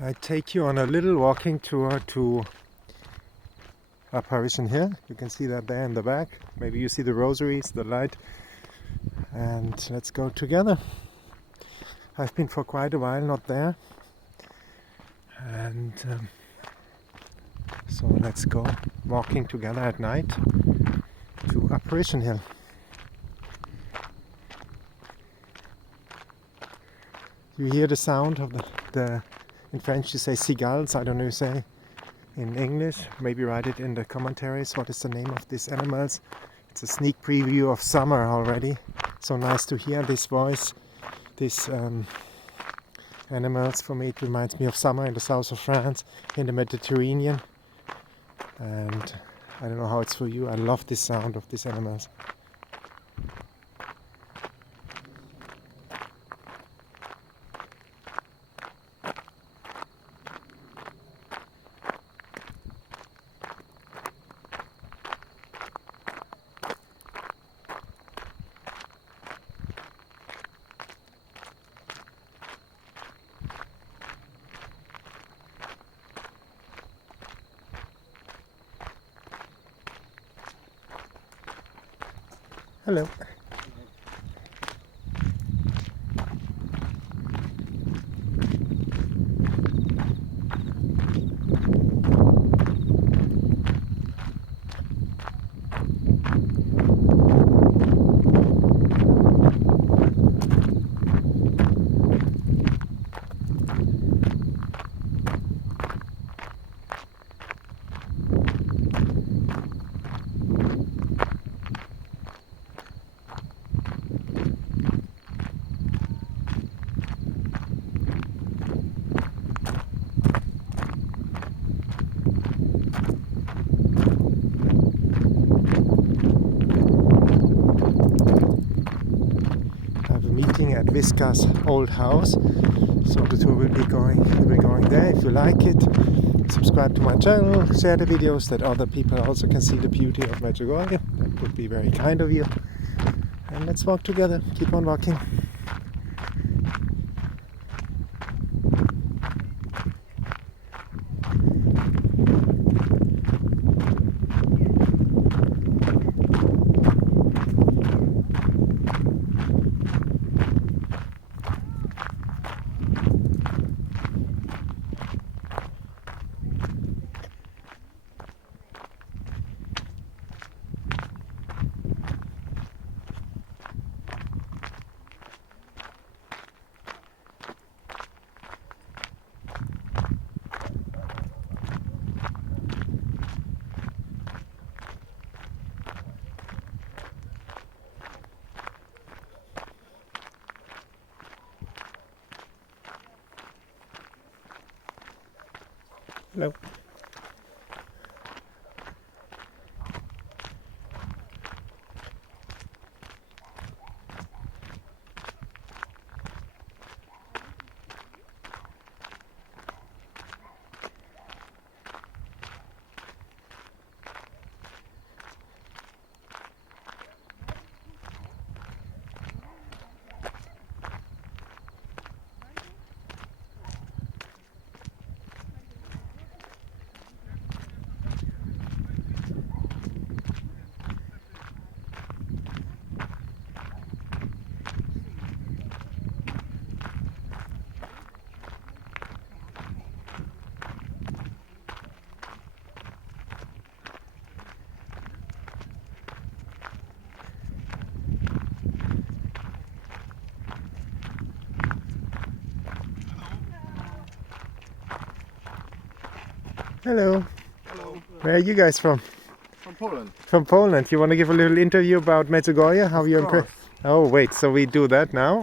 I take you on a little walking tour to Apparition here. You can see that there in the back. Maybe you see the rosaries, the light. And let's go together. I've been for quite a while not there. And so let's go walking together at night to Apparition Hill. You hear the sound of the in French you say seagulls, I don't know you say in English, maybe write it in the commentaries what is the name of these animals. It's a sneak preview of summer already, so nice to hear this voice, these animals. For me it reminds me of summer in the south of France, in the Mediterranean, and I don't know how it's for you, I love this sound of these animals. Hello. At Visca's old house, so the tour will be going there. If you like it, subscribe to my channel, share the videos that other people also can see the beauty of Medjugorje. That would be very kind of you. And let's walk together, keep on walking. Hello. Hello. Hello. Where are you guys from? From Poland. From Poland. You want to give a little interview about Medjugorje? How you impressed? Oh wait, so we do that now?